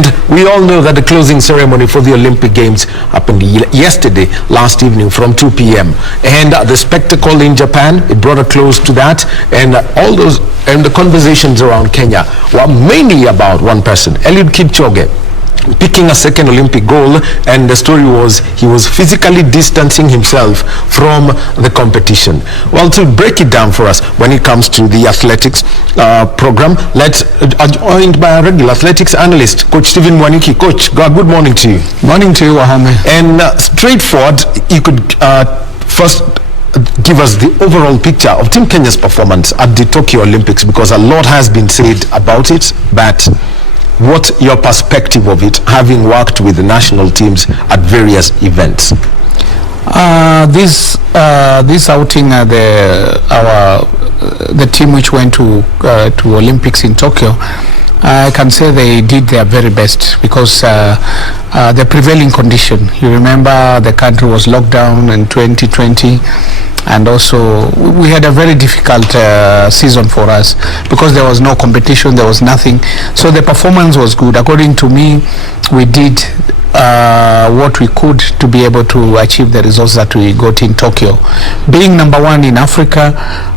And we all know that the closing ceremony for the Olympic Games happened yesterday, last evening from 2 p.m. And the spectacle in Japan, it brought a close to that. And all those, and the conversations around Kenya were mainly about one person, Elliot Kipchoge, picking a second Olympic gold, and the story was he was physically distancing himself from the competition. Well, to break it down for us when it comes to the athletics program, let's joined by a regular athletics analyst, Coach Stephen Mwaniki. Coach, good morning to you. Morning to you, Wahome. And straightforward, you could first give us the overall picture of Team Kenya's performance at the Tokyo Olympics, because a lot has been said about it, but what's your perspective of it, having worked with the national teams at various events? This outing, the team which went to Olympics in Tokyo, I can say they did their very best, because the prevailing condition, you remember the country was locked down in 2020, and also we had a very difficult season for us, because there was no competition, there was nothing. So the performance was good. According to me, we did what we could to be able to achieve the results that we got in Tokyo. Being number one in Africa,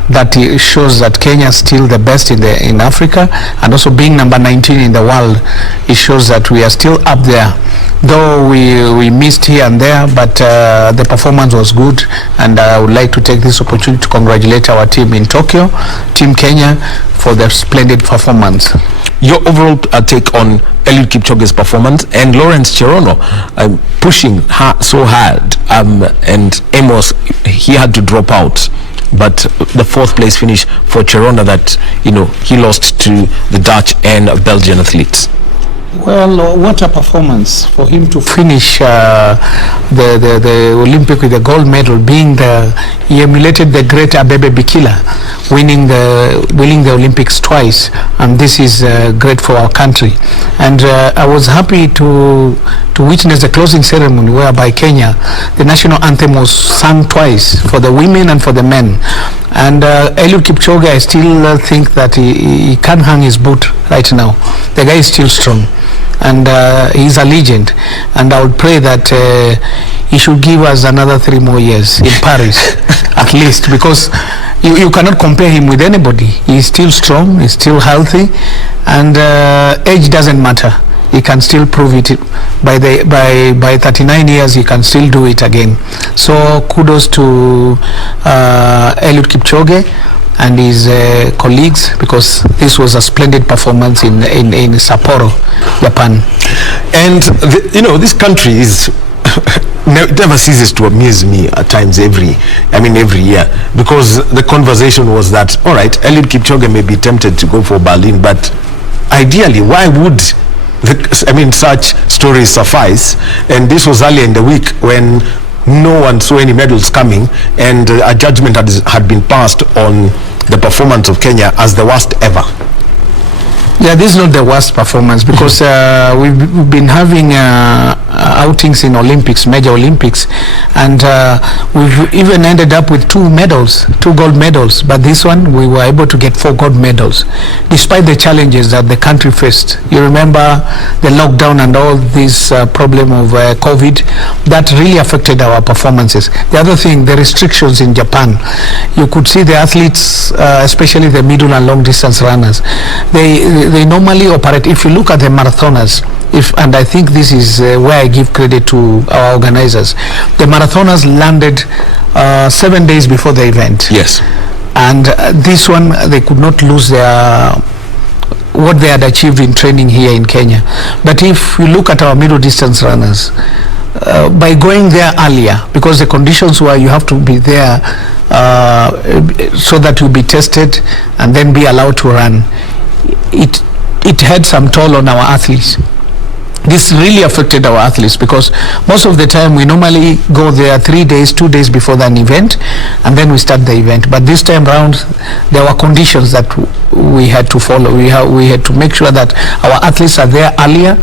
that shows that Kenya is still the best in Africa, and also being number 19 in the world, it shows that we are still up there. Though we missed here and there, but the performance was good, and I would like to take this opportunity to congratulate our team in Tokyo, Team Kenya, for their splendid performance. Your overall take on Elliot Kipchoge's performance, and Lawrence Cherono pushing so hard, and Amos, he had to drop out. But the fourth place finish for Cherono, that he lost to the Dutch and Belgian athletes. Well, what a performance for him to finish the Olympic with the gold medal, he emulated the great Abebe Bikila, winning the Olympics twice, and this is great for our country. And I was happy to witness the closing ceremony, whereby Kenya, the national anthem was sung twice, for the women and for the men. And Elliot Kipchoge, I still think that he can hang his boot right now. The guy is still strong, and he's a legend. And I would pray that he should give us another 3 more years in Paris, at least, because you cannot compare him with anybody. He's still strong, he's still healthy, and age doesn't matter. He can still prove it. By 39 years, he can still do it again. So kudos to Elliot Kipchoge and his colleagues, because this was a splendid performance in Sapporo, Japan. And this country is never ceases to amuse me at times every year, because the conversation was that, all right, Elliot Kipchoge may be tempted to go for Berlin, but ideally, why would such stories suffice? And this was earlier in the week when no one saw any medals coming, and a judgment had been passed on the performance of Kenya as the worst ever. Yeah, this is not the worst performance, because we've been having outings in Olympics, major Olympics, and we've even ended up with 2 gold medals. But this one, we were able to get 4 gold medals, despite the challenges that the country faced. You remember the lockdown and all this problem of COVID, that really affected our performances. The other thing, the restrictions in Japan. You could see the athletes, especially the middle and long distance runners, they normally operate, if you look at the marathoners, and I think this is where I give credit to our organizers, the marathoners landed 7 days before the event. Yes. And this one, they could not lose what they had achieved in training here in Kenya. But if you look at our middle distance runners, by going there earlier, because the conditions were you have to be there so that you'll be tested and then be allowed to run, it had some toll on our athletes. This really affected our athletes, because most of the time we normally go there 3 days, 2 days before an event, and then we start the event. But this time round, there were conditions that we had to follow. We had to make sure that our athletes are there earlier,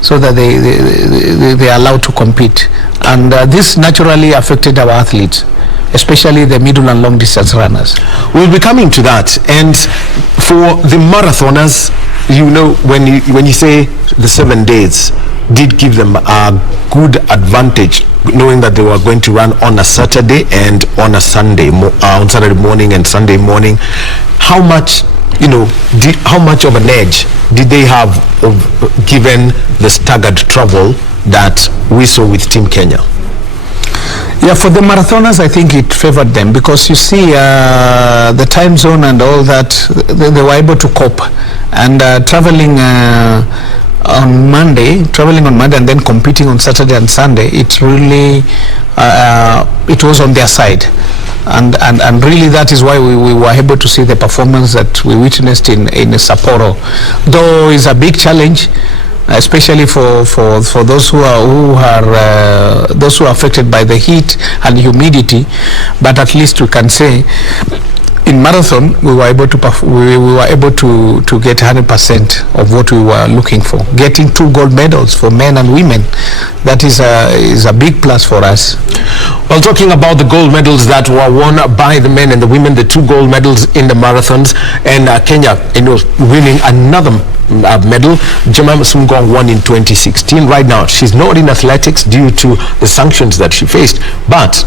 so that they are allowed to compete. And this naturally affected our athletes, especially the middle and long distance runners. We'll be coming to that. And for the marathoners, you know, when you say the 7 days did give them a good advantage, knowing that they were going to run on a Saturday and on a Sunday, on Saturday morning and Sunday morning, how much, you know, how much of an edge did they have of given the staggered travel that we saw with Team Kenya? Yeah, for the marathoners, I think it favored them because you see the time zone and all that, they were able to cope. And traveling on Monday and then competing on Saturday and Sunday, it really, it was on their side. And really that is why we were able to see the performance that we witnessed in Sapporo. Though it's a big challenge, especially for those who are affected by the heat and humidity, but at least we can say in marathon we were able to get 100% of what we were looking for, getting 2 gold medals for men and women. That is a big plus for us. Well, talking about the gold medals that were won by the men and the women, the 2 gold medals in the marathons, and Kenya, you know, winning another medal. Jemima Sumgong won in 2016. Right now, she's not in athletics due to the sanctions that she faced, but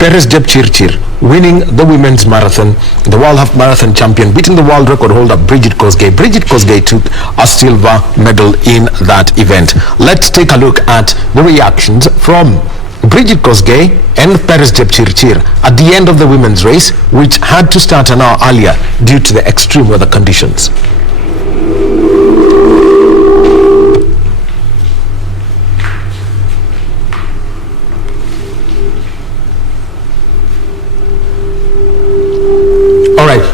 Perez Jepchirchir winning the women's marathon, the World Half Marathon champion, beating the world record holder Bridget Kosgei. Bridget Kosgei took a silver medal in that event. Let's take a look at the reactions from Bridget Kosgei and Perez Jepchirchir at the end of the women's race, which had to start an hour earlier due to the extreme weather conditions. All right,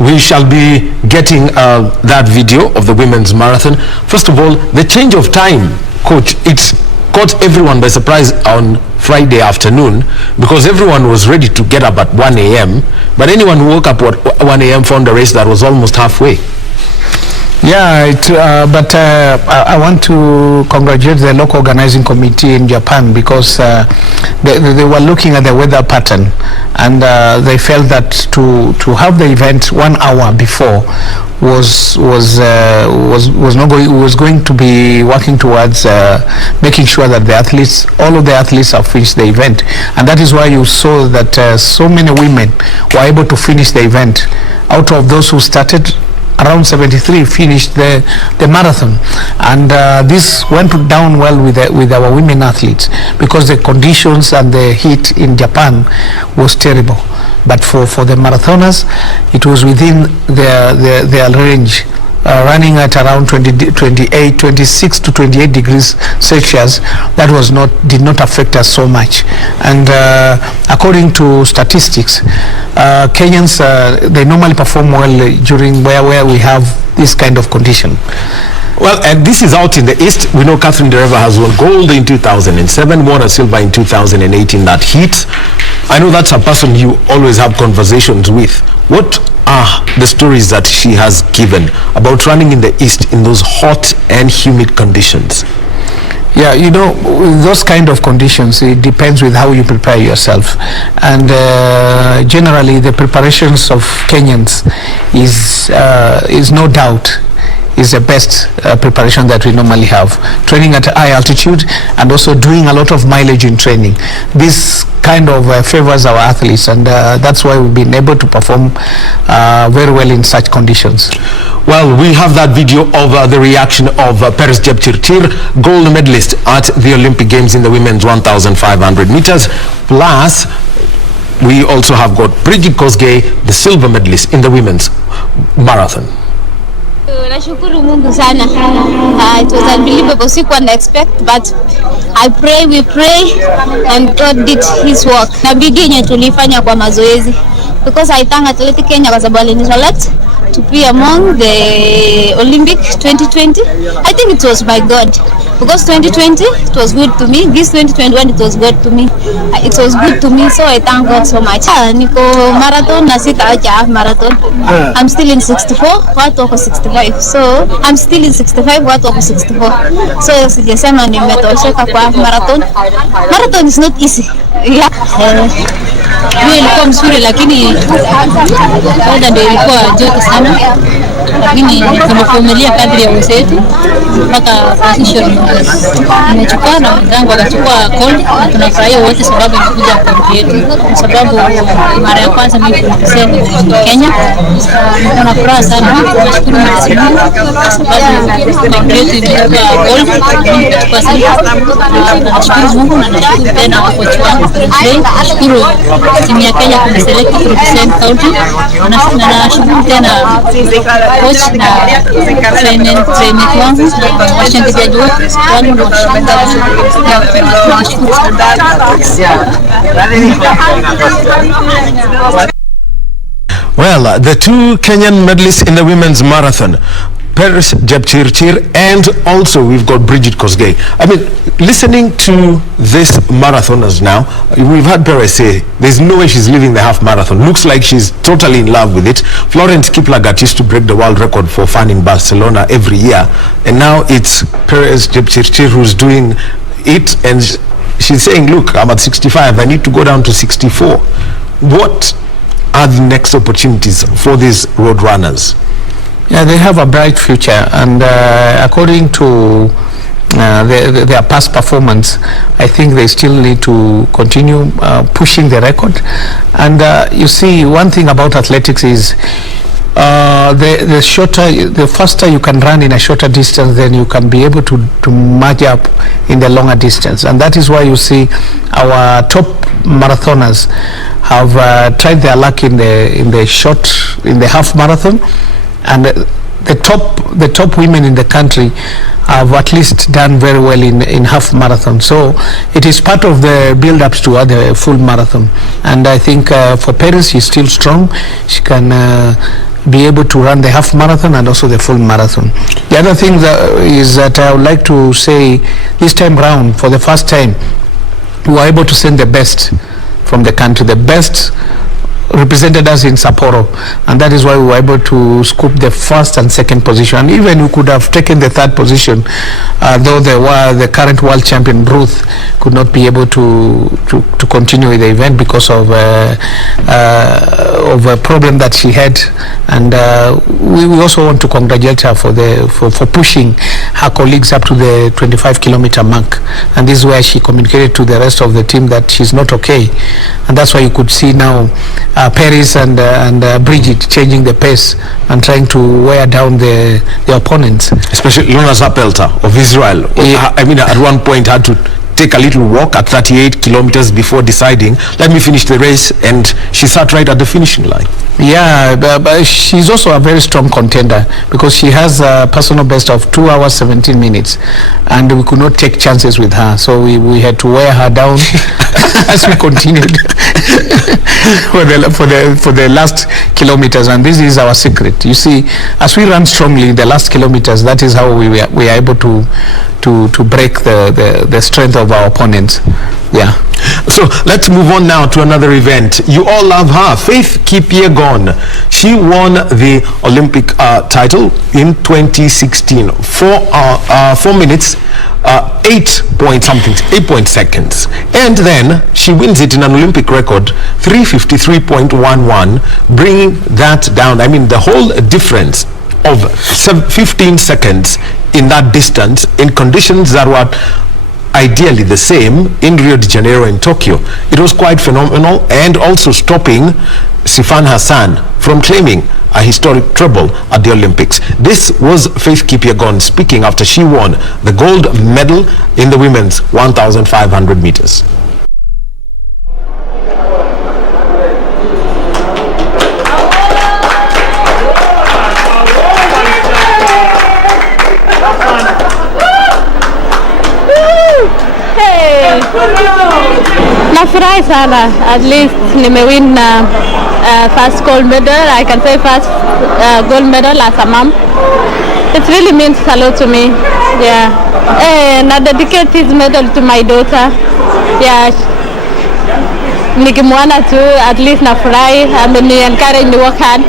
we shall be getting that video of the women's marathon. First of all, the change of time, coach, it's caught everyone by surprise on Friday afternoon because everyone was ready to get up at 1 a.m. But anyone who woke up at 1 a.m. found a race that was almost halfway. Yeah, but I want to congratulate the local organizing committee in Japan because they were looking at the weather pattern and they felt that to have the event 1 hour before was going to be working towards making sure that all of the athletes have finished the event, and that is why you saw that so many women were able to finish the event. Out of those who started, around 73 finished the marathon, and this went down well with our women athletes because the conditions and the heat in Japan was terrible. But for the marathoners, it was within their range, running at around 26 to 28 degrees Celsius. That did not affect us so much. And according to statistics, Kenyans, they normally perform well during where we have this kind of condition. Well, and this is out in the East. We know Catherine Derreva has won gold in 2007, won a silver in 2008 in that heat. I know that's a person you always have conversations with. What are the stories that she has given about running in the East in those hot and humid conditions? Yeah, you know, those kind of conditions, it depends with how you prepare yourself. And generally, the preparations of Kenyans is no doubt is the best preparation that we normally have. Training at high altitude and also doing a lot of mileage in training. This kind of favors our athletes, and that's why we've been able to perform very well in such conditions. Well, we have that video of the reaction of Perez Jepchirchir, gold medalist at the Olympic Games in the women's 1,500 meters. Plus, we also have got Bridget Kosgei, the silver medalist in the women's marathon. Nashukuru Mungu sana. It was unbelievable. Sikuwa na expect, but we pray and God did his work. Na bidii yenye tulifanya kwa mazoezi, because I thank Athletic Kenya kwa sababu aliniselect to be among the Olympic 2020. I think it was by God, because 2020 it was good to me. This 2021 it was good to me. It was good to me, so I thank God so much. Niko marathon na sitaacha half marathon. I'm still in 64, watu wako 65. So I'm still in 65, watu wako 64. So sijasema nimetosheka kwa half marathon. Marathon is not easy. Yeah. Ilikuwa mzuri, lakini baada ndio ilikuwa joto sana. lakini tumevumilia kadri ya uwezo wetu mpaka position nimechukua na wenzangu wakachukua gold, na tunafurahia wote sababu imekuja kwa yetu, kwa sababu mara ya kwanza mimi kurepresent Kenya. Nina furaha sana, nashukuru Mwenyezi Mungu kwa sababu kwa yetu imechukua gold, mimi nikachukua silver. Nashukuru Mungu na nashukuru tena coach wangu nashukuru timu ya Kenya kuniselect kurepresent county, na nashukuru tena coach na trainer wangu washangizaji wote wangu na nashukuru sana. Well, the two Kenyan medalists in the women's marathon, Paris Jepchirchir, and also we've got Bridget Kosgei. I mean, listening to this marathoners now, we've had Paris say there's no way she's leaving the half marathon. Looks like she's totally in love with it. Florence Kiplagat used to break the world record for fun in Barcelona every year, and now it's Paris Jepchirchir who's doing it, and she's saying, look, I'm at 65, I need to go down to 64. What are the next opportunities for these road runners? Yeah, they have a bright future, and according to their past performance, I think they still need to continue pushing the record. And you see, one thing about athletics is the faster you can run in a shorter distance, then you can be able to match up in the longer distance. And that is why you see our top marathoners have tried their luck in the half marathon, and the top women in the country have at least done very well in half marathon. So it is part of the build-ups to the full marathon. And I think for Paris, she's still strong. She can be able to run the half marathon and also the full marathon. The other thing is that I would like to say, this time round, for the first time, we were able to send the best from the country. The best represented us in Sapporo, and that is why we were able to scoop the first and second position. And even we could have taken the third position, though the current world champion Ruth could not be able to continue with the event because of a problem that she had. And we also want to congratulate her for pushing her colleagues up to the 25-kilometer mark. And this is where she communicated to the rest of the team that she's not okay. And that's why you could see now Paris and Bridget changing the pace and trying to wear down the opponents. Especially Lona Zapelta of Israel. I mean, at one point had to take a little walk at 38 kilometers before deciding, let me finish the race, and she sat right at the finishing line. Yeah, but she's also a very strong contender because she has a personal best of 2 hours 17 minutes, and we could not take chances with her, so we had to wear her down as we continued for the last kilometers. And this is our secret. You see, as we run strongly in the last kilometers, that is how we are able to break the strength of our opponents. Yeah. So let's move on now to another event. You all love her, Faith Kipchoge. She won the Olympic title in 2016. 4 minutes, 8 point seconds. And then she wins it in an Olympic record, 3:53.11, bringing that down. I mean, the whole difference of 15 seconds in that distance in conditions that were ideally the same in Rio de Janeiro and Tokyo. It was quite phenomenal, and also stopping Sifan Hassan from claiming a historic treble at the Olympics. This was Faith Kipchoge speaking after she won the gold medal in the women's 1,500 meters. Nafurahi sana, at least nimewin first gold medal. I can say first gold medal as a mom. It really means a lot to me. Yeah, and I dedicate this medal to my daughter. Yeah, nikimwona tu, at least nafurahi. Ameni-encourage me work hard.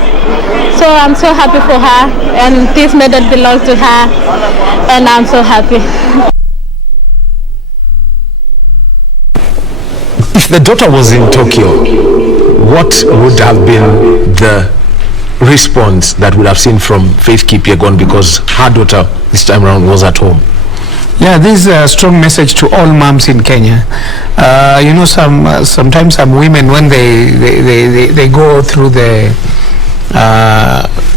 So I'm so happy for her, and this medal belongs to her, and I'm so happy. If the daughter was in Tokyo, what would have been the response that we'd have seen from Faith Kipchoge because her daughter this time around was at home? Yeah, this is a strong message to all moms in Kenya. You know, sometimes some women, when they go through the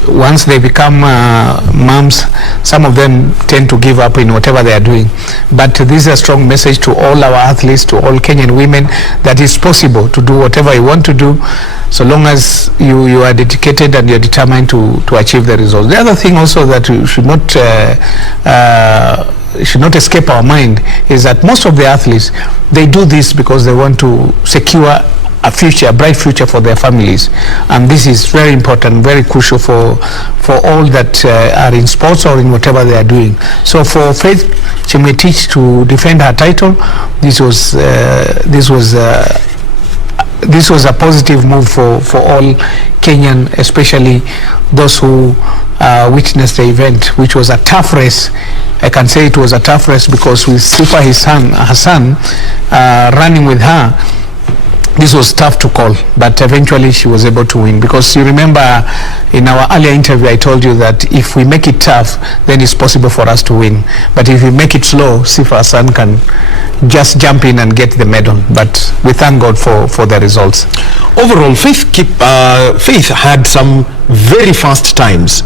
once they become moms, some of them tend to give up in whatever they are doing. But this is a strong message to all our athletes, to all Kenyan women, that it's possible to do whatever you want to do, so long as you are dedicated and you're determined to achieve the results. The other thing also that we should not escape our mind is that most of the athletes, they do this because they want to secure a future, a bright future for their families, and this is very important, very crucial for all that are in sports or in whatever they are doing. So for Faith Chemgetich to defend her title, this was a positive move for all Kenyan, especially those who witnessed the event, which was a tough race. I can say it was a tough race because with Sifa, her son, running with her, this was tough to call, but eventually she was able to win. Because you remember in our earlier interview, I told you that if we make it tough, then it's possible for us to win. But if we make it slow, Sifa Hassan can just jump in and get the medal. But we thank God for the results. Overall, Faith had some very fast times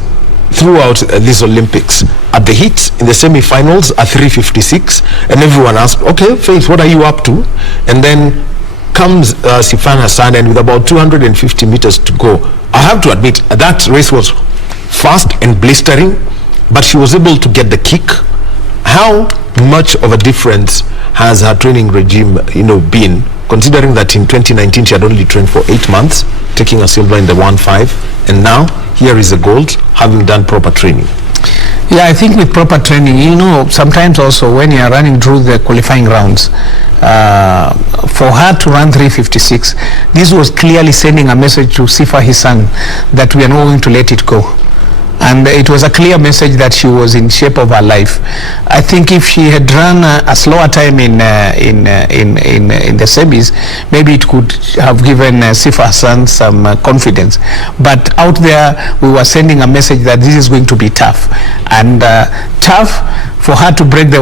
throughout these Olympics. At the heat, in the semi-finals, at 3:56, and everyone asked, okay, Faith, what are you up to? And then comes Sifan Hassan, and with about 250 meters to go, I have to admit that race was fast and blistering, but she was able to get the kick. How much of a difference has her training regime, been, considering that in 2019 she had only trained for 8 months, taking a silver in the 1.5, and now here is a gold, having done proper training? Yeah, I think with proper training, sometimes also when you are running through the qualifying rounds, for her to run 3:56, this was clearly sending a message to Sifa Hassan that we are not going to let it go. And it was a clear message that she was in shape of her life. I think if she had run a slower time in the semis, maybe it could have given Sifa Hassan some confidence. But out there, we were sending a message that this is going to be tough, and tough for her to break the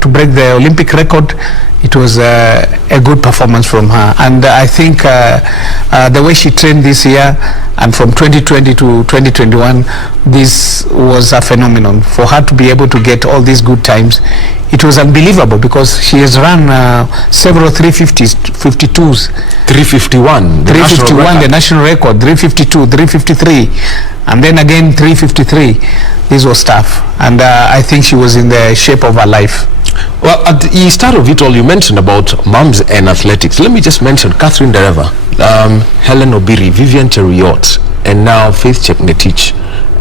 to break the Olympic record. It was a good performance from her, and I think the way she trained this year and from 2020 to 2021, this was a phenomenon. For her to be able to get all these good times, it was unbelievable, because she has run several 350s, 52s. 351, the national record, 352, 353, and then again 353. This was tough, and I think she was in the shape of her life. Well, at the start of it all, you mentioned about moms and athletics. Let me just mention Catherine Derreva, Helen Obiri, Vivian Cheruiyot, and now Faith Chemgetich.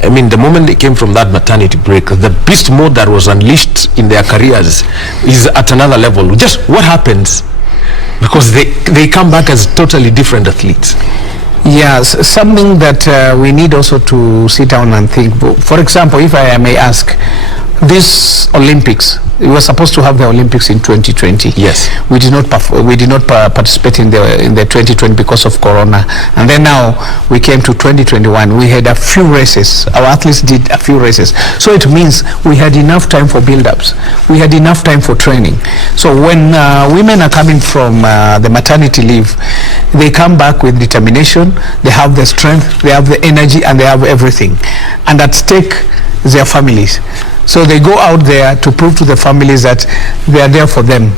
I mean, the moment they came from that maternity break, the beast mode that was unleashed in their careers is at another level. Just what happens? Because they come back as totally different athletes. Yes, something that we need also to sit down and think. For example, if I may ask, this Olympics, we were supposed to have the Olympics in 2020. Yes. We did not participate in the 2020 because of Corona, and then now we came to 2021. We had a few races. Our athletes did a few races, so it means we had enough time for build-ups. We had enough time for training. So when women are coming from the maternity leave, they come back with determination. They have the strength, they have the energy, and they have everything. And at stake, their families. So they go out there to prove to the families that they are there for them.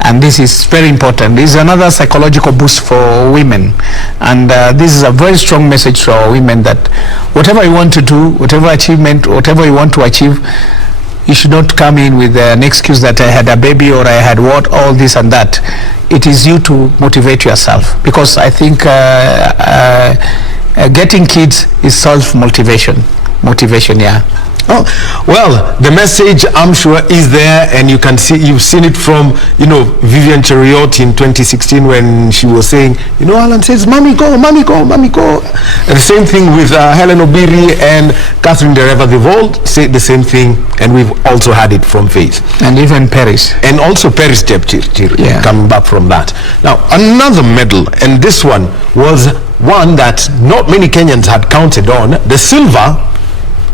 And this is very important. This is another psychological boost for women. And this is a very strong message to our women that whatever you want to do, whatever achievement, whatever you want to achieve, you should not come in with an excuse that I had a baby or I had all this and that. It is you to motivate yourself. Because I think getting kids is self-motivation. Yeah. Oh, well, the message, I'm sure, is there, and you can see, you've seen it from, Vivian Cheruiyot in 2016 when she was saying, Alan says, "Mommy, go, mommy, go, mommy, go." And the same thing with Helen Obiri and Catherine Derreva. They've all said the same thing, and we've also had it from Faith. And even Paris. And also Paris Yeah. coming back from that. Now, another medal, and this one was one that not many Kenyans had counted on, the silver.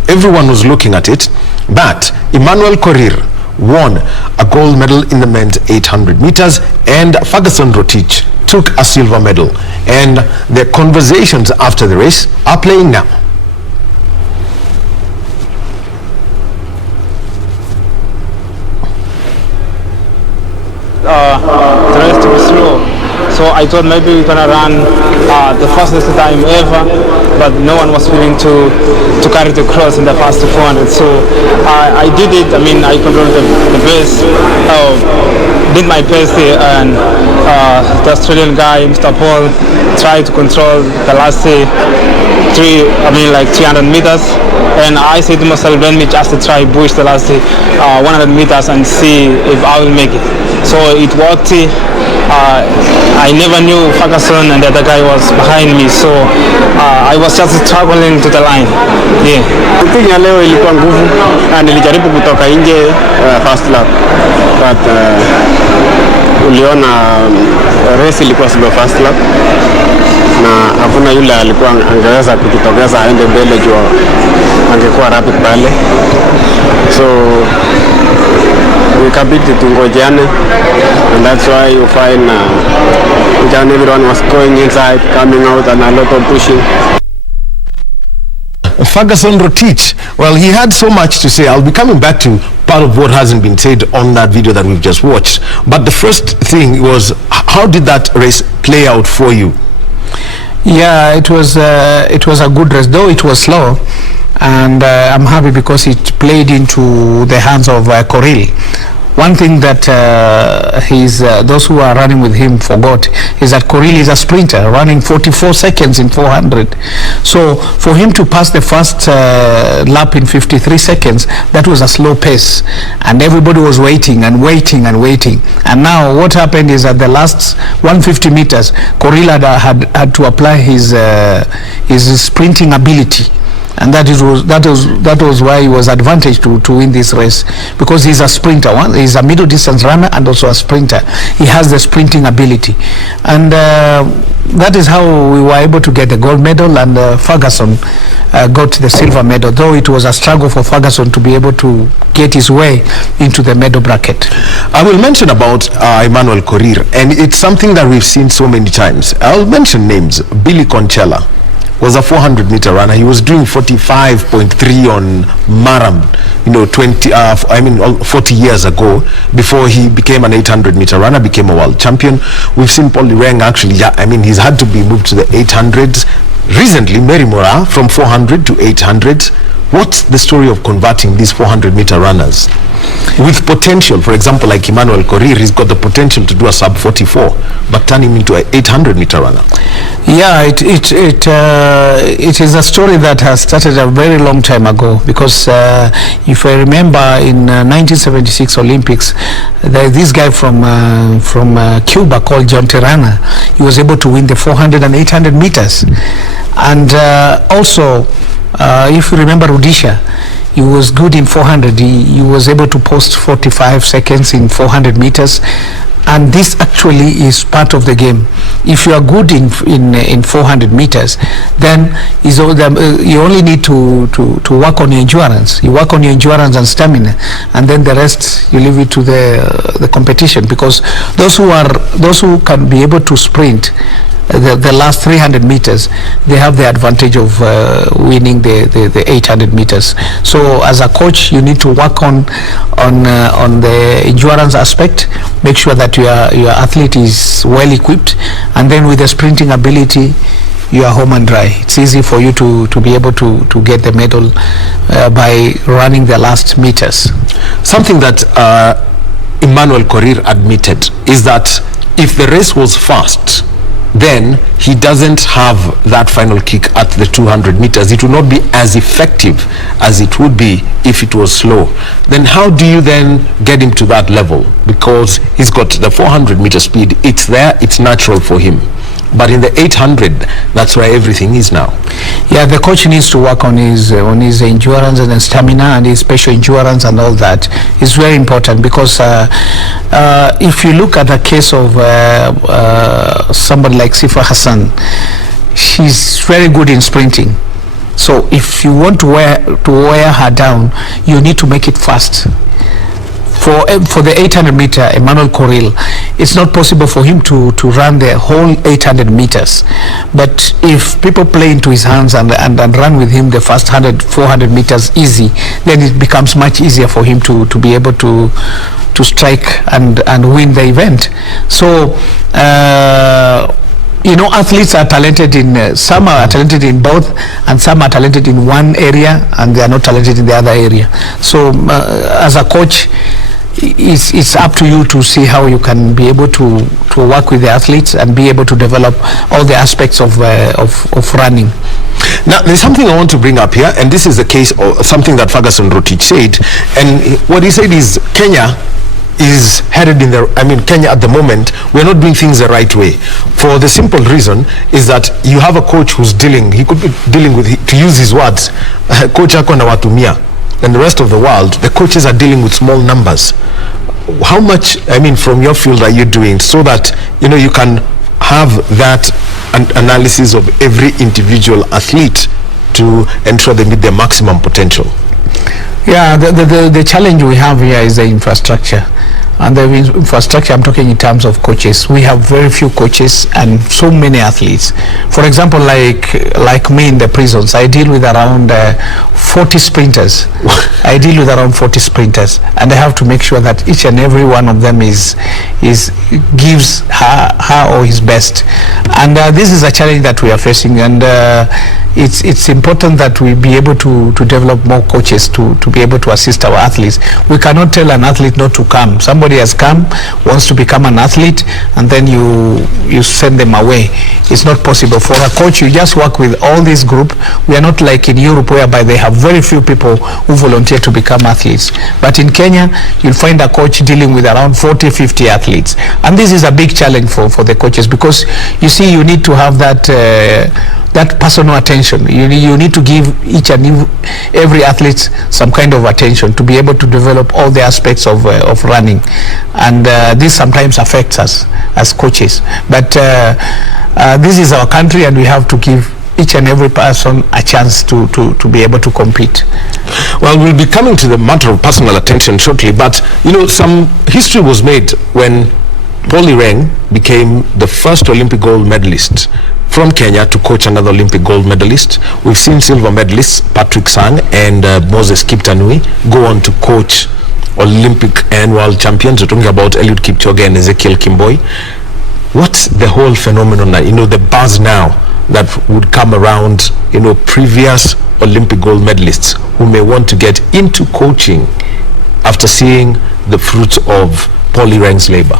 Everyone was looking at it, but Emmanuel Korir won a gold medal in the men's 800 meters, and Ferguson Rotich took a silver medal. And the conversations after the race are playing now. The race to be slow, so I thought maybe we're gonna run the fastest time ever, but no one was willing to carry the cross in the first 400. So I did it. I mean, I controlled the pace, did my pace there, and the Australian guy, Mr. Paul, tried to control the last 300 meters. And I said to myself, let me just try push the last 100 meters and see if I will make it. So it worked. I never knew Ferguson and the other guy was behind me, so I was just struggling to the line. Yeah. Thing ya leo ilikuwa nguvu na nilijaribu kutoka nje first lap, but uliona race ilikuwa slow first lap na hakuna yule alikuwa angeweza kujitokeza aende mbele juu angekuwa rapid pale, so ikabidi tungojeane, and that's why you find everyone was going inside, coming out, and a lot of pushing. Ferguson Rotich, well, he had so much to say. I'll be coming back to part of what hasn't been said on that video that we've just watched. But the first thing was, how did that race play out for you? Yeah, it was a good race, though it was slow, and I'm happy because it played into the hands of Korir. One thing that those who are running with him forgot is that Korir is a sprinter running 44 seconds in 400. So for him to pass the first lap in 53 seconds, that was a slow pace, and everybody was waiting and waiting and waiting. And now what happened is at the last 150 meters, Korir had to apply his sprinting ability. And that was why he was advantaged to win this race, because he's a sprinter. He's a middle distance runner and also a sprinter. He has the sprinting ability, and that is how we were able to get the gold medal, and Ferguson got the silver medal, though it was a struggle for Ferguson to be able to get his way into the medal bracket. I will mention about Emmanuel Korir, and it's something that we've seen so many times. I'll mention names. Billy Conchella was a 400-meter runner. He was doing 45.3 on Maram, 40 years ago, before he became an 800-meter runner, became a world champion. We've seen Paul Lireng actually, he's had to be moved to the 800s. Recently, Mary Mora from 400 to 800. What's the story of converting these 400-meter runners with potential? For example, like Emmanuel Korir, he's got the potential to do a sub 44, but turn him into an 800-meter runner. Yeah, it is a story that has started a very long time ago, because if I remember in 1976 Olympics, there's this guy from Cuba called John Terrana. He was able to win the 400 and 800 meters, and also if you remember Rudisha, he was good in 400. He was able to post 45 seconds in 400 meters. And this actually is part of the game. If you are good in 400 meters, then you only need to work on your endurance. You work on your endurance and stamina, and then the rest you leave it to the competition, because those who can be able to sprint the last 300 meters, they have the advantage of winning the 800 meters. So as a coach, you need to work on the endurance aspect, make sure that your athlete is well equipped, and then with the sprinting ability, you are home and dry. It's easy for you to be able to get the medal by running the last meters. Something that Emmanuel Korir admitted is that if the race was fast, then he doesn't have that final kick at the 200 meters. It will not be as effective as it would be if it was slow. Then how do you then get him to that level? Because he's got the 400 meter speed. It's there, it's natural for him. But in the 800, that's where everything is now. Yeah, the coach needs to work on his endurance and his stamina and his special endurance and all that. It's very important because if you look at the case of somebody like Sifa Hassan, she's very good in sprinting. So if you want to wear her down, you need to make it fast. For the 800 meter, Emmanuel Coril, it's not possible for him to run the whole 800 meters. But if people play into his hands and run with him the first 400 meters easy, then it becomes much easier for him to be able to strike and win the event. So, you know, athletes are talented in, some are talented in both, and some are talented in one area and they are not talented in the other area. So as a coach, it's up to you to see how you can be able to work with the athletes and be able to develop all the aspects of running. Now, there's something I want to bring up here, and this is the case of something that Ferguson Rotich said, and what he said is Kenya is headed in the, Kenya at the moment, we're not doing things the right way. For the simple reason is that you have a coach who's he could be dealing with, to use his words, coach ako na watu mia. And the rest of the world, the coaches are dealing with small numbers. How much, from your field are you doing so that, you can have that analysis of every individual athlete to ensure they meet their maximum potential? Yeah, the challenge we have here is the infrastructure. And the infrastructure, I'm talking in terms of coaches. We have very few coaches and so many athletes. For example, like me in the prisons, I deal with around 40 sprinters. I deal with around 40 sprinters, and I have to make sure that each and every one of them gives her or his best. And this is a challenge that we are facing, and it's important that we be able to develop more coaches to be able to assist our athletes. We cannot tell an athlete not to come. Somebody has come, wants to become an athlete, and then you send them away. It's not possible. For a coach, you just work with all this group. We are not like in Europe, whereby they have very few people who volunteer to become athletes. But in Kenya, you'll find a coach dealing with around 40, 50 athletes. And this is a big challenge for the coaches, because you see, you need to have that personal attention. You need to give each and every athlete some kind of attention to be able to develop all the aspects of running. And this sometimes affects us as coaches. But this is our country, and we have to give each and every person a chance to be able to compete. Well, we'll be coming to the matter of personal attention shortly, but some history was made when Paul Ireng became the first Olympic gold medalist from Kenya to coach another Olympic gold medalist. We've seen silver medalists Patrick Sang and Moses Kiptanui go on to coach Olympic and world champions. We're talking about Elliot Kipchoge and Ezekiel Kimboi. What's the whole phenomenon that, the buzz now that would come around, previous Olympic gold medalists who may want to get into coaching after seeing the fruits of Paul Ireng's labor?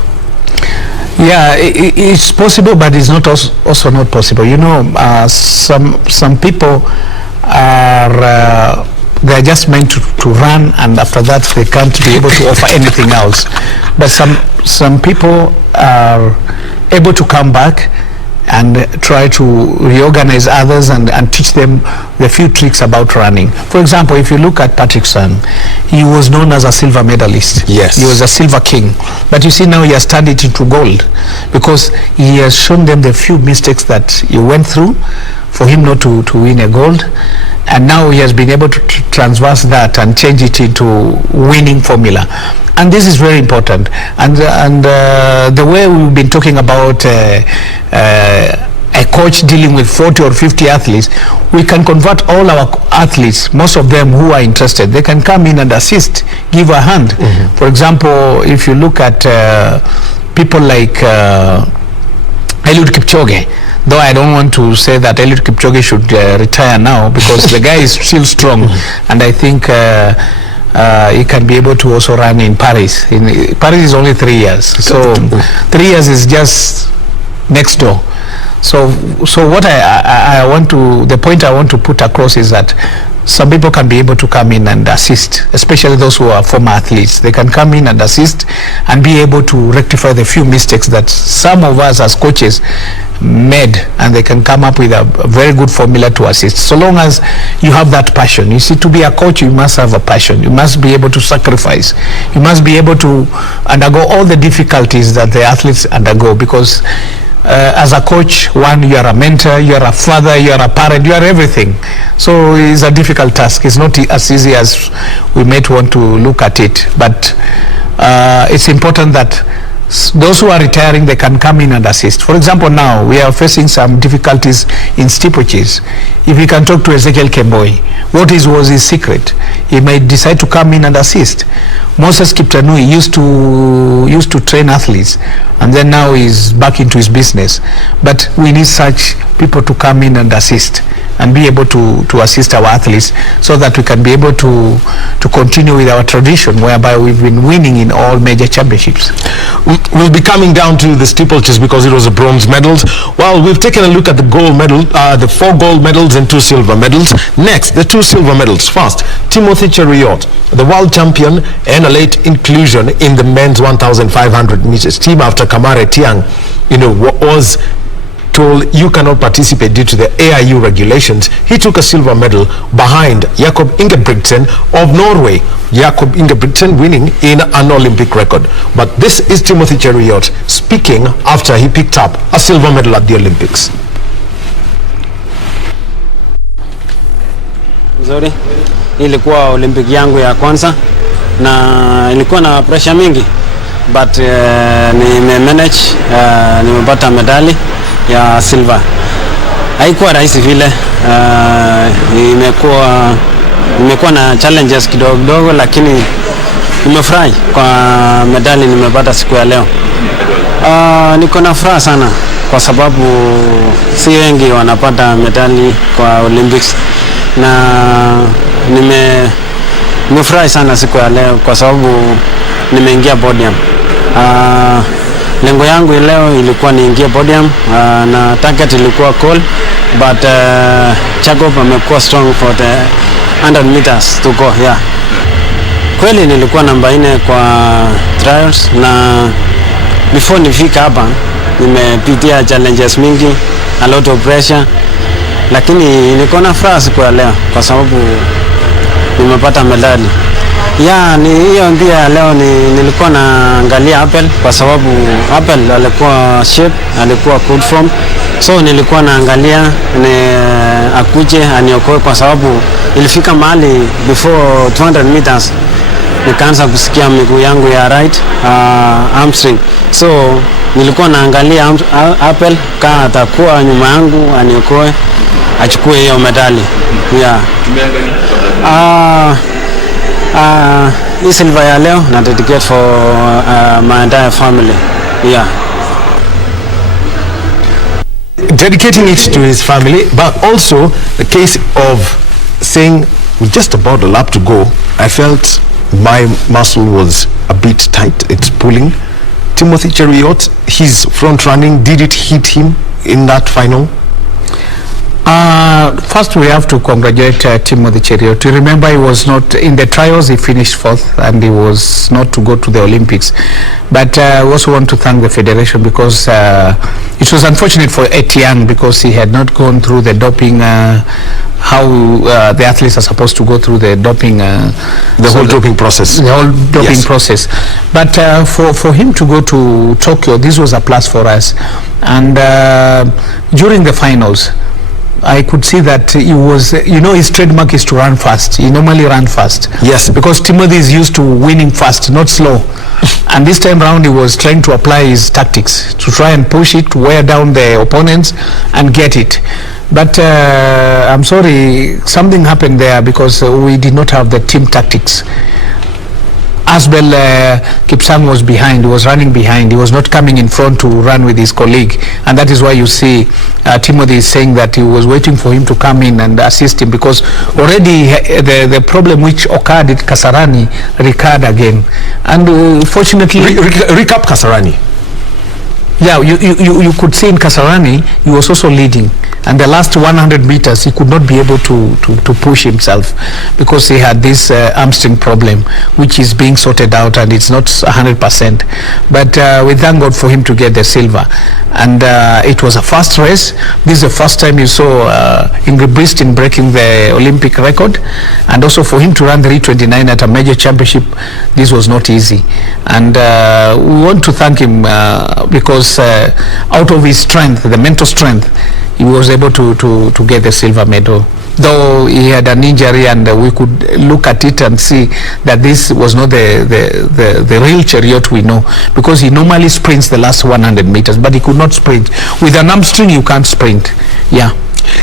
Yeah, it's possible, but it's not also not possible. Some people are they're just meant to run, and after that they can't be able to offer anything else. But some people are able to come back and try to reorganize others and teach them the few tricks about running. For example, if you look at Patrick Sang, he was known as a silver medalist. Yes. He was a silver king. But you see, now he has turned it into gold, because he has shown them the few mistakes that he went through for him not to win a gold. And now he has been able to transverse that and change it into winning formula. And this is very important. And the way we've been talking about a coach dealing with 40 or 50 athletes, we can convert all our athletes, most of them who are interested. They can come in and assist, give a hand. Mm-hmm. For example, if you look at people like Eliud Kipchoge, though I don't want to say that Eliud Kipchoge should retire now, because the guy is still strong, and I think he can be able to also run in Paris. Paris is only 3 years, so 3 years is just next door. So what I want to, the point I want to put across is that some people can be able to come in and assist, especially those who are former athletes. They can come in and assist and be able to rectify the few mistakes that some of us as coaches made, and they can come up with a very good formula to assist. So long as you have that passion. You see, to be a coach, you must have a passion. You must be able to sacrifice. You must be able to undergo all the difficulties that the athletes undergo, because as a coach, one, you are a mentor, you are a father, you are a parent, you are everything. So it's a difficult task. It's not as easy as we might want to look at it. But it's important that those who are retiring, they can come in and assist. For example, now we are facing some difficulties in steeplechases. If we can talk to Ezekiel Kemboi, what was his secret? He might decide to come in and assist. Moses Kiptanui used to train athletes, and then now he's back into his business. But we need such people to come in and assist and be able to assist our athletes, so that we can be able to continue with our tradition whereby we've been winning in all major championships. We'll be coming down to the steeplechase because it was a bronze medals. Well, we've taken a look at the gold medal, the 4 gold medals and 2 silver medals. Next, the 2 silver medals. First, Timothy Cheruiyot, the world champion and a late inclusion in the men's 1,500 meters team after Kamare Tiang, was told you cannot participate due to the AIU regulations. He took a silver medal behind Jakob Ingebrigtsen of Norway. Jakob Ingebrigtsen winning in an Olympic record. But this is Timothy Cheruiyot speaking after he picked up a silver medal at the Olympics. Nzuri, ilikuwa Olympic yangu ya kwanza na ilikuwa na pressure mingi, but nimemanage, nimepata medali ya silver. Haikuwa rahisi vile, imekuwa na challenges kidogo, lakini nimefurahi kwa medali nimepata siku ya leo. Niko na furaha sana kwa sababu si wengi wanapata medali kwa Olympics, na nimefurahi sana siku ya leo kwa sababu nimeingia podium. Lengo yangu leo ilikuwa niingie podium, na target ilikuwa goal, but Jacob amekuwa strong for the 100 meters to go. Yeah. Kweli nilikuwa namba 4 kwa trials, na before nifika hapa nimepitia challenges mingi, a lot of pressure, lakini niko na furaha siku ya leo kwa sababu nimepata medali. Ni hiyo ndia leo nilikuwa naangalia Apple kwa sababu Apple alikuwa shape, alikuwa good form. So nilikuwa naangalia akuje aniokoe kwa sababu ilifika mahali before 200 meters nikaanza kusikia miguu yangu ya right hamstring. So nilikuwa naangalia Apple kama atakuwa nyuma yangu aniokoe achukue hiyo medali. Hii silver ya leo na dedicate for my entire family. Dedicating it to his family, but also the case of saying with just about a lap to go, I felt my muscle was a bit tight, it's pulling. Timothy Cheruiyot, his front running, did it hit him in that final? First we have to congratulate Timothy Cheruiyot. Remember, he was not in the trials, he finished 4th and he was not to go to the Olympics. But I also want to thank the federation because it was unfortunate for Etienne because he had not gone through the doping, how the athletes are supposed to go through the doping, the whole doping process. The whole doping process. But for him to go to Tokyo, this was a plus for us. And during the finals, I could see that he was, his trademark is to run fast. He normally ran fast. Yes. Because Timothy is used to winning fast, not slow. And this time round, he was trying to apply his tactics to try and push it, wear down the opponents and get it. But I'm sorry, something happened there because we did not have the team tactics. Asbel Kipsang was behind, he was running behind, he was not coming in front to run with his colleague, and that is why you see Timothy is saying that he was waiting for him to come in and assist him because already the problem which occurred at Kasarani recurred again, and fortunately... Recap Kasarani. Yeah, you could see in Kasarani, he was also leading. And the last 100 meters, he could not be able to push himself because he had this hamstring problem, which is being sorted out and it's not 100%. But we thank God for him to get the silver. And it was a fast race. This is the first time you saw Ingrid Bristin breaking the Olympic record. And also for him to run 3:29 at a major championship, this was not easy. And we want to thank him because out of his strength, the mental strength, he was able to get the silver medal. Though he had an injury, and we could look at it and see that this was not the real Chariot we know, because he normally sprints the last 100 meters, but he could not sprint. With an hamstring, you can't sprint. Yeah.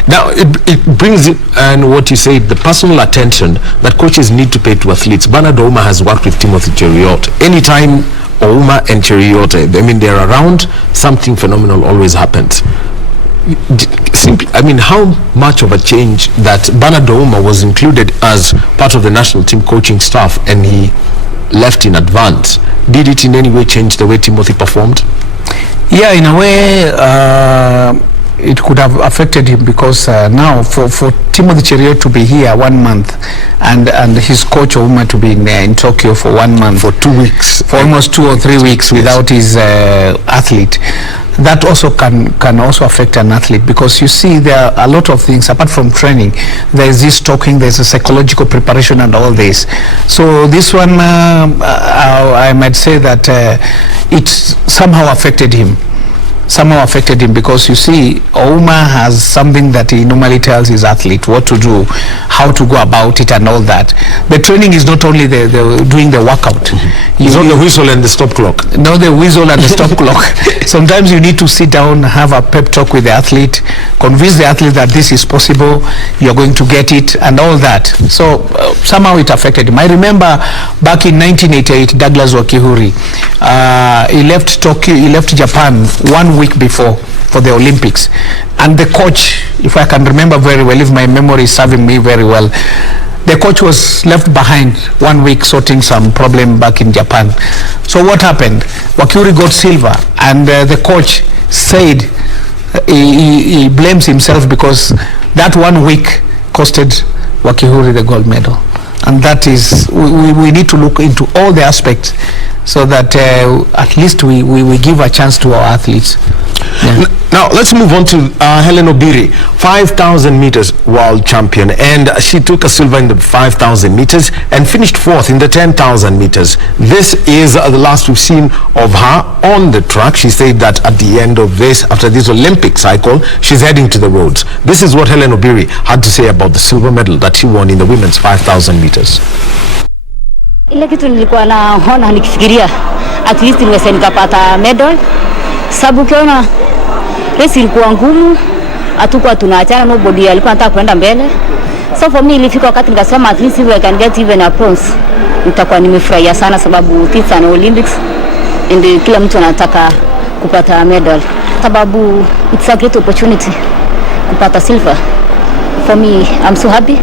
Now, it brings it, and what you said, the personal attention that coaches need to pay to athletes. Bernard Ouma has worked with Timothy Cheriot. Anytime Ouma and Cheriot, I mean, they're around, something phenomenal always happens. Simply, I mean, how much of a change that Bernard Ouma was included as part of the national team coaching staff and he left in advance, did it in any way change the way Timothy performed? Yeah, in a way, it could have affected him, because now for Timothy Cheriot to be here 1 month and his coach Ouma to be in Tokyo for 1 month, for 2 weeks, for almost 2 or 3 weeks without his athlete, that also can also affect an athlete, because you see there are a lot of things apart from training. There is this talking, there's a psychological preparation and all this. So this one, I might say that it somehow affected him. Because you see, Ouma has something that he normally tells his athlete what to do, how to go about it and all that. The training is not only the doing the workout. It's not the whistle and the stop clock. No, the whistle and the stop clock. Sometimes you need to sit down, have a pep talk with the athlete, convince the athlete that this is possible, you're going to get it and all that. So somehow it affected him. I remember back in 1988, Douglas Wakihuri, he left Tokyo, he left Japan 1 week before for the Olympics, and the coach, if I can remember very well, if my memory is serving me very well, the coach was left behind 1 week sorting some problem back in Japan. So what happened? Wakihuri got silver, and the coach said he blames himself because that 1 week costed Wakihuri the gold medal. And that is, we need to look into all the aspects so that at least we give a chance to our athletes. Yeah. Now let's move on to Hellen Obiri, 5,000 meters world champion, and she took a silver in the 5,000 meters and finished 4th in the 10,000 meters. This is the last we've seen of her on the track. She said that at the end of this, after this Olympic cycle, she's heading to the roads. This is what Hellen Obiri had to say about the silver medal that she won in the women's 5,000 meters. Ile kitu nilikuwa naona nikifikiria at least niweze nikapata medal, sababu kiona race ilikuwa ngumu, hatukuwa tunaachana, nobody alikuwa anataka kwenda mbele. So for me ilifika wakati nikasema at least if I can get even a bronze, nitakuwa nimefurahia sana, sababu it's an Olympics and kila mtu anataka kupata medal, sababu it's a great opportunity kupata silver. For me, I'm so happy.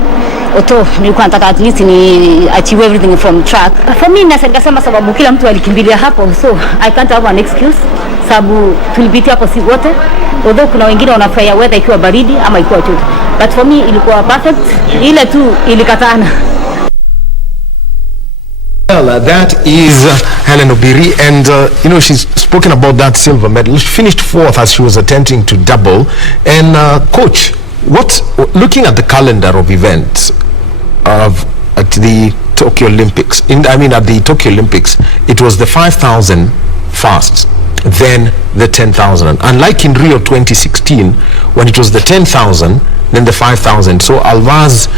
Oto nilikuwa nataka at least ni achieve everything from track. For me nikasema sababu kila mtu alikimbilia hapo, so I can't have an excuse, sababu tulipitia hapo si wote, although kuna wengine wanafurahia weather ikiwa baridi ama ikiwa joto, but for me ilikuwa perfect, ile tu ilikatana. Well, that is Hellen Obiri, and you know, she's spoken about that silver medal. She finished 4th as she was attempting to double. And coach, looking at the calendar of events at the Tokyo Olympics, at the Tokyo Olympics, it was the 5,000 fast, then the 10,000. Unlike in Rio 2016, when it was the 10,000, then the 5,000. So Alvaz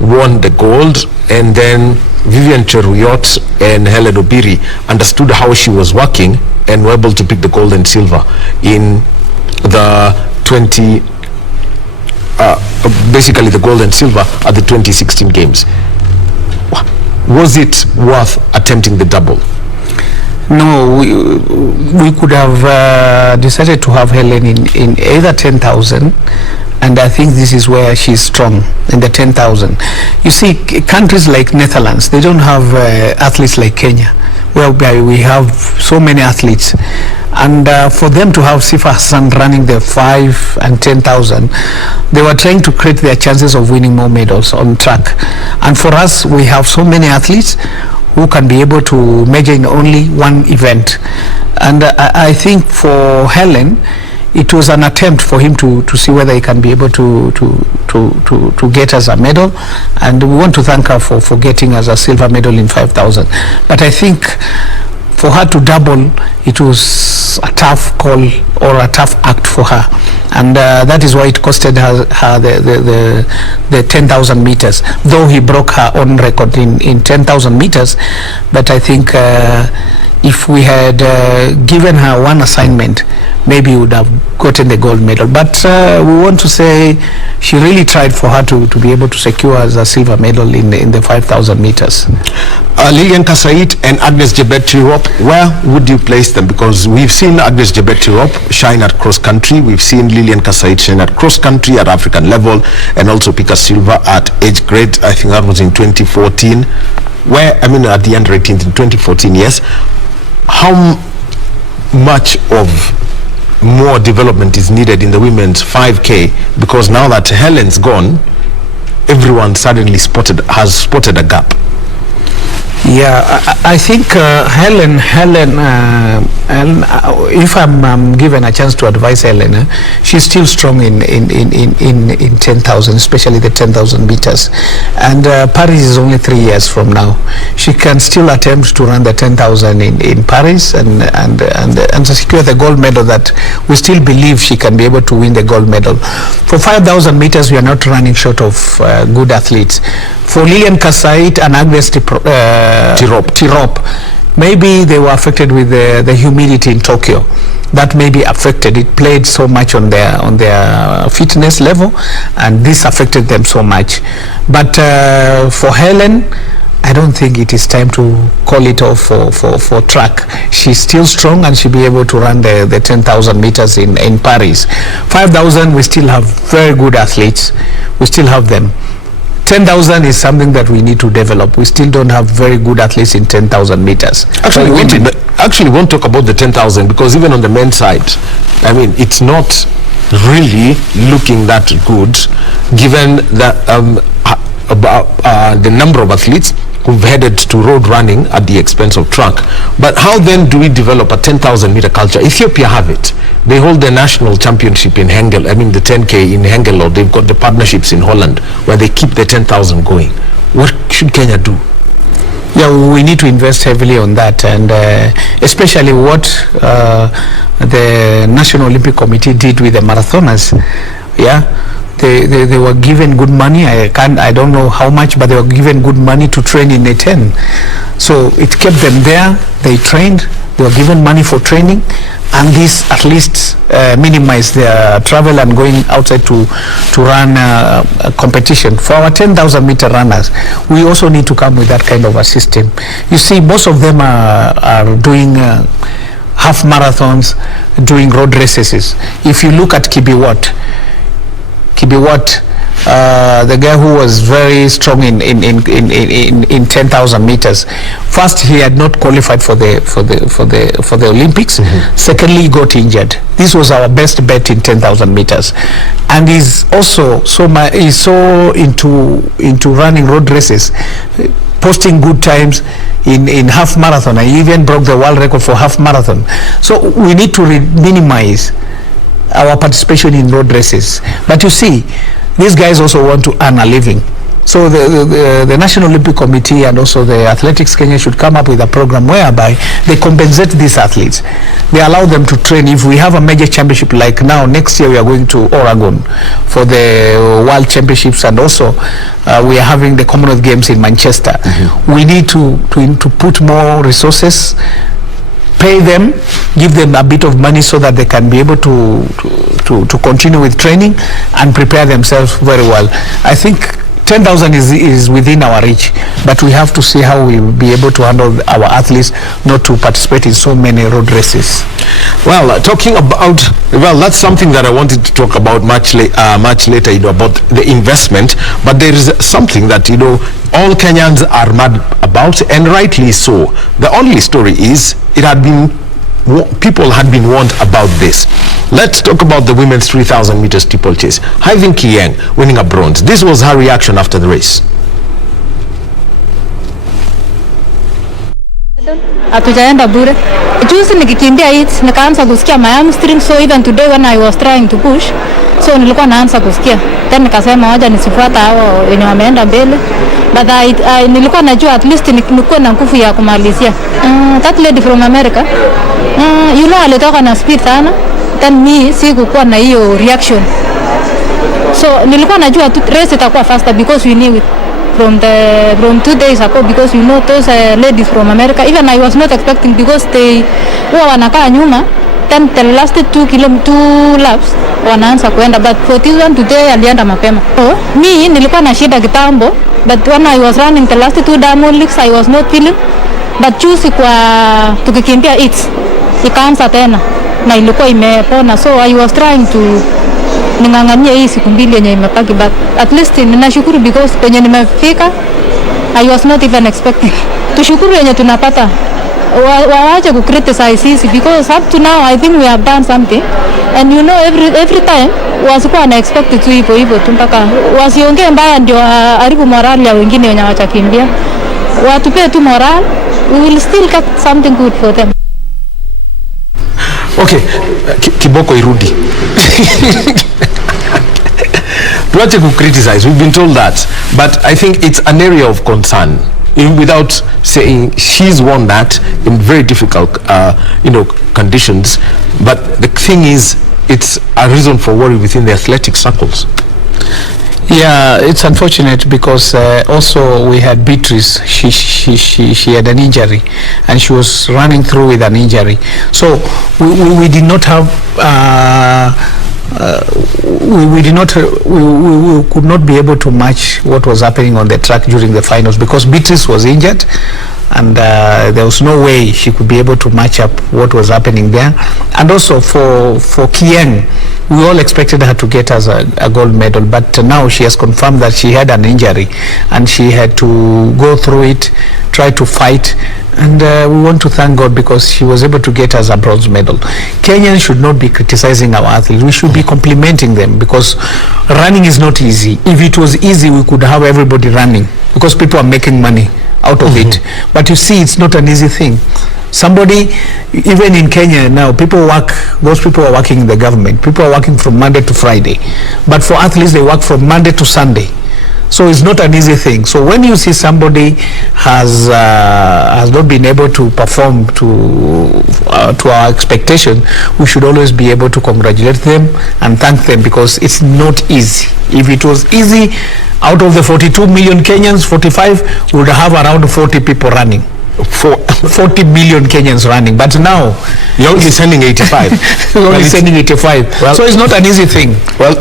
won the gold, and then Vivian Cheriot and Hellen Obiri understood how she was working and were able to pick the gold and silver in the basically the gold and silver at the 2016 games. Was it worth attempting the double? No, we could have decided to have Hellen in either 10,000, and I think this is where she's strong, in the 10,000. You see, countries like Netherlands, they don't have athletes like Kenya, whereby we have so many athletes, And for them to have Sifa Hassan running the 5 and 10,000, they were trying to create their chances of winning more medals on track. And for us, we have so many athletes who can be able to measure in only one event. And I think for Helen, it was an attempt for him to see whether he can be able to get us a medal, and we want to thank her for getting us a silver medal in 5,000. But I think for her to double, it was a tough call or a tough act for her, and that is why it costed her the 10,000 meters, though he broke her own record in 10,000 meters. But I think if we had given her one assignment, maybe we would have gotten the gold medal. But we want to say she really tried for her to be able to secure us a silver medal in the 5,000 meters. Lilian Kasait and Agnes Jebet-Tirop, where would you place them? Because we've seen Agnes Jebet-Tirop shine at cross country, we've seen Lilian Kasait shine at cross country at African level, and also pick a silver at age grade. I think that was in 2014. At the under 18 in 2014, yes. How much of more development is needed in the women's 5K? Because now that Helen's gone, everyone suddenly has spotted a gap. Yeah, I think Helen, if I'm given a chance to advise Helen, she's still strong in 10,000, especially the 10,000 meters. And Paris is only 3 years from now. She can still attempt to run the 10,000 in Paris and secure the gold medal that we still believe she can be able to win the gold medal. For 5,000 meters, we are not running short of good athletes. For Lilian Kasait and Agnes Tirop, maybe they were affected with the humidity in Tokyo. That may be affected. It played so much on their fitness level, and this affected them so much. But for Helen, I don't think it is time to call it off for track. She's still strong, and she'll be able to run the 10,000 meters in Paris. 5,000, we still have very good athletes. We still have them. 10,000 is something that we need to develop. We still don't have very good athletes in 10,000 meters. Actually, we won't talk about the 10,000, because even on the men's side, it's not really looking that good, given that the number of athletes who've headed to road running at the expense of track. But how then do we develop a 10,000 meter culture? Ethiopia have it. They hold the national championship in Hengel, the 10K in Hengelo. They've got the partnerships in Holland where they keep the 10,000 going. What should Kenya do? Yeah, we need to invest heavily on that, and especially what the National Olympic Committee did with the marathoners. Yeah. They were given good money. I don't know how much, but they were given good money to train in a 10. So it kept them there. They trained. They were given money for training, and this at least minimized their travel and going outside to run a competition. For our 10,000 meter runners, we also need to come with that kind of a system. You see, most of them are doing half marathons, doing road races. If you look at Kibiwot, the guy who was very strong in 10,000 meters. First, he had not qualified for the Olympics. Mm-hmm. Secondly, he got injured. This was our best bet in 10,000 meters, and he's also so into running road races, posting good times in half marathon. I even broke the world record for half marathon. So we need to minimize our participation in road races. But you see, these guys also want to earn a living. So the National Olympic Committee and also the Athletics Kenya should come up with a program whereby they compensate these athletes. They allow them to train. If we have a major championship, like now, next year we are going to Oregon for the World Championships, and also we are having the Commonwealth Games in Manchester. Mm-hmm. We need to put more resources, pay them, give them a bit of money so that they can be able to continue with training and prepare themselves very well. I think 10,000 is within our reach, but we have to see how we will be able to handle our athletes not to participate in so many road races. Well, talking about, that's something that I wanted to talk about much later, about the investment, but there is something that, all Kenyans are mad about, and rightly so. The only story is it had been people had been warned about this. Let's talk about the women's 3,000 meters steeplechase. Hyvin Kieng winning a bronze. This was her reaction after the race. Hatujaenda bure. Juzi nikikimbia hits nikaanza kusikia my hamstring, so even today when I was trying to push, so nilikuwa naanza kusikia. Then nikasema wacha nisifuata hao wenye wameenda mbele. But nilikuwa najua at least nikuwe na nguvu ya kumalizia. That lady from America, you know, alitoka na speed sana. Then me sikukuwa na hiyo reaction. So nilikuwa najua race itakuwa faster because we knew it from 2 days ago, because you know those ladies from America, even I was not expecting, because they wanakaa nyuma, then the last 2 laps wanaanza kuenda, but for this one today alienda mapema. So me nilikuwa na shida kitambo, but when I was running the last 2 diamond leagues I was not feeling, but juzi kwa tukikimbia hits ikaanza tena na ilikuwa imepona, so I was trying to ningangania hii siku mbili yenye imepaki, but at least ninashukuru because penye nimefika I was not even expecting. Tushukuru yenye tunapata, waache ku criticize sisi, because up to now I think we have done something, and you know every time wasikuwa na expect tu hivyo tu, mpaka wasiongee mbaya ndio haribu morale ya wengine wenye wachakimbia. Watupe tu morale, we will still get something good for them. Okay, Kiboko irudi. Tuache ku criticize, we've been told that, but I think it's an area of concern. Without saying, she's won that in very difficult conditions, but the thing is, it's a reason for worry within the athletic circles. Yeah, it's unfortunate because also we had Beatrice. She had an injury, and she was running through with an injury. So we did not have we could not be able to match what was happening on the track during the finals because Beatrice was injured, and there was no way she could be able to match up what was happening there. And also for Kieng, we all expected her to get us a gold medal, but now she has confirmed that she had an injury and she had to go through it, try to fight, and we want to thank God because she was able to get us a bronze medal. Kenyans should not be criticizing our athletes. We should be complimenting them because running is not easy. If it was easy, we could have everybody running because people are making money out of it. But you see, it's not an easy thing. Somebody, even in Kenya now, people work, those people are working in the government. People are working from Monday to Friday. But for athletes, they work from Monday to Sunday. So it's not an easy thing. So when you see somebody has not been able to perform to our expectation, we should always be able to congratulate them and thank them because it's not easy. If it was easy, out of the 42 million Kenyans, 45 would have around 40 people running. 40 million Kenyans running, but now you're only sending 85. You're only sending 85. Well, so it's not an easy thing. Well,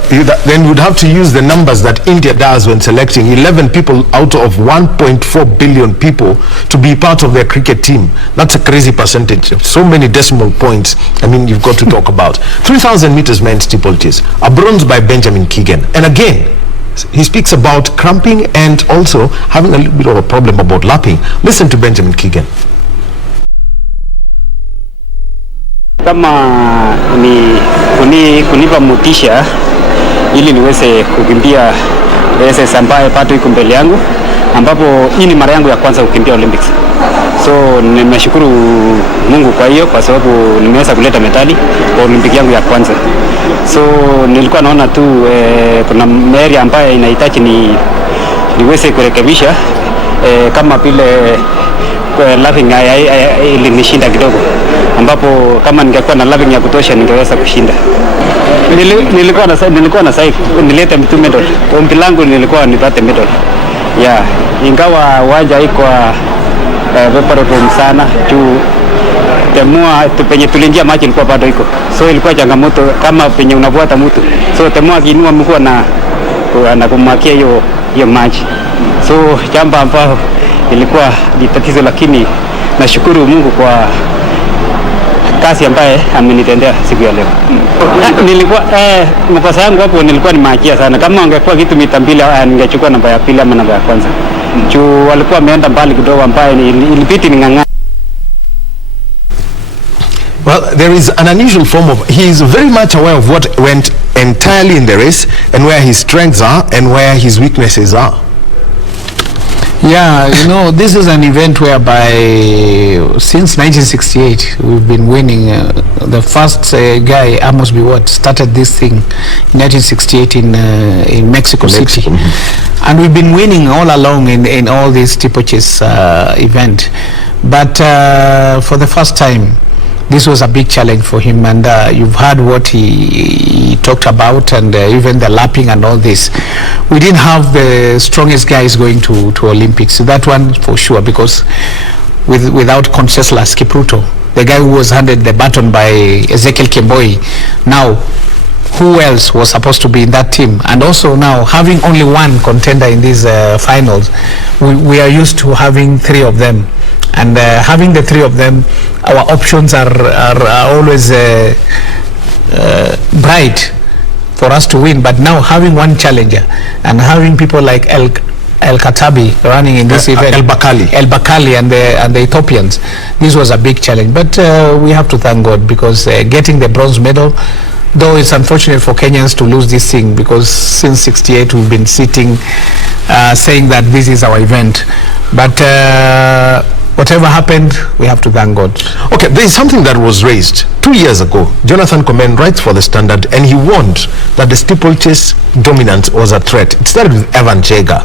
then you would have to use the numbers that India does when selecting 11 people out of 1.4 billion people to be part of their cricket team. That's a crazy percentage. So many decimal points. I mean, you've got to talk about 3,000 meters men's steeplechase, a bronze by Benjamin Keegan, and again he speaks about cramping and also having a little bit of a problem about lapping. Listen to Benjamin Keegan. Kama ni kunipa motisha ili niweze kukimbia races ambayo pato iko mbele yangu, ambapo hii ni mara yangu ya kwanza kukimbia Olympics. So nimeshukuru Mungu kwa hiyo, kwa sababu nimeweza kuleta medali kwa Olympic yangu ya kwanza. So nilikuwa naona tu kuna area ambayo inahitaji niweze kurekebisha kama vile lapping ilinishinda kidogo, ambapo kama ningekuwa na lapping ya kutosha ningeweza kushinda. Nilikuwa na sai nilete mtu medal. Ombi langu nilikuwa nipate medal. Yeah, ingawa uwanja iko preparatory sana juu temua penye tuliingia maji ilikuwa bado iko, so ilikuwa changamoto kama penye unafuata mtu, so temua kiinua mkuu na kumakia hiyo maji, so jambo ambalo ilikuwa ni tatizo, lakini nashukuru Mungu kwa kazi ambaye amenitendea siku ya leo. Nilikuwa mkosa yangu hapo nilikuwa nimeachia sana. Kama ungekuwa kitu mita mbili ningechukua namba ya pili ama namba ya kwanza. Juu walikuwa wameenda mbali kidogo ambaye ilibidi ning'ang'ana. Well, there is an unusual form of, he is very much aware of what went entirely in the race and where his strengths are and where his weaknesses are. Yeah, you know, this is an event whereby since 1968 we've been winning. The first guy, Amos Biwott, started this thing in 1968 in Mexico City. And we've been winning all along in all these steeplechase event. But for the first time, this was a big challenge for him, and you've heard what he talked about, and even the lapping and all this. We didn't have the strongest guys going to Olympics, that one for sure, because without Conseslus Kipruto, the guy who was handed the baton by Ezekiel Kemboi, now who else was supposed to be in that team? And also now having only one contender in these finals, we are used to having three of them. And having the three of them, our options are always bright for us to win. But now having one challenger and having people like El Khattabi running in this event, El Bakali and the Ethiopians, this was a big challenge. But we have to thank God, because getting the bronze medal, though it's unfortunate for Kenyans to lose this thing, because since 68 we've been sitting saying that this is our event. But whatever happened, we have to thank God. Okay, there is something that was raised 2 years ago. Jonathan Komen writes for The Standard, and he warned that the steeplechase dominance was a threat. It started with Evan Chega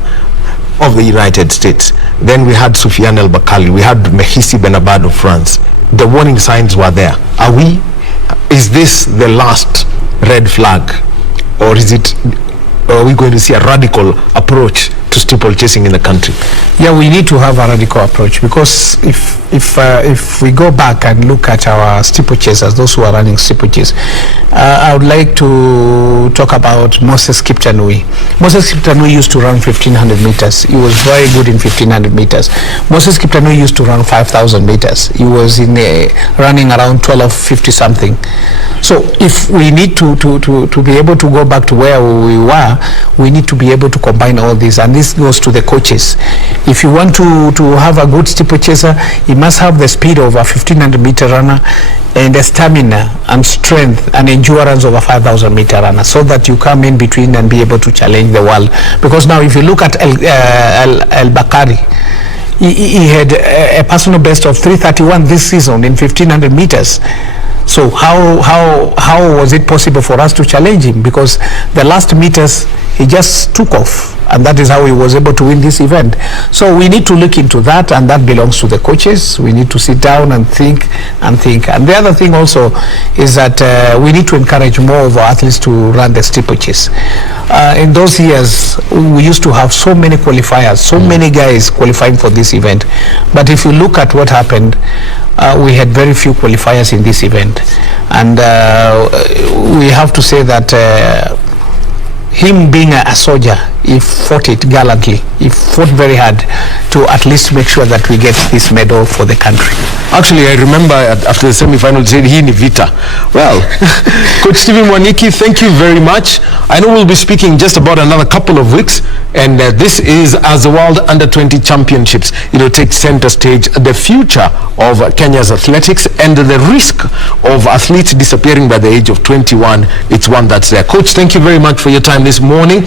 of the United States. Then we had Soufiane El Bakali. We had Mehisi Benabad of France. The warning signs were there. Is this the last red flag, or are we going to see a radical approach to steeplechasing in the country? Yeah, we need to have a radical approach, because if we go back and look at our steeplechasers, those who are running steeplechase, I would like to talk about Moses Kiptanui. Moses Kiptanui used to run 1500 meters. He was very good in 1500 meters. Moses Kiptanui used to run 5000 meters. He was running around 1250 something. So if we need to be able to go back to where we were, we need to be able to combine all these, and this goes to the coaches. If you want to have a good steeplechaser, he must have the speed of a 1500 meter runner and the stamina and strength and endurance of a 5000 meter runner, so that you come in between and be able to challenge the world. Because now if you look at El Bakari, he had a personal best of 331 this season in 1500 meters. So how was it possible for us to challenge him? Because the last meters he just took off, and that is how he was able to win this event. So we need to look into that, and that belongs to the coaches. We need to sit down and think. And the other thing also is that we need to encourage more of our athletes to run the steeplechase. In those years, we used to have so many qualifiers, so many guys qualifying for this event. But if you look at what happened, we had very few qualifiers in this event. And we have to say that him being a soldier, he fought it gallantly. He fought very hard to at least make sure that we get this medal for the country. Actually, I remember after the semi-final, said he ni vita. Well, Coach Stephen Mwaniki, thank you very much. I know we'll be speaking just about another couple of weeks, and this is as the World Under-20 Championships. It will take center stage, the future of Kenya's athletics and the risk of athletes disappearing by the age of 21. It's one that's there. Coach, thank you very much for your time this morning.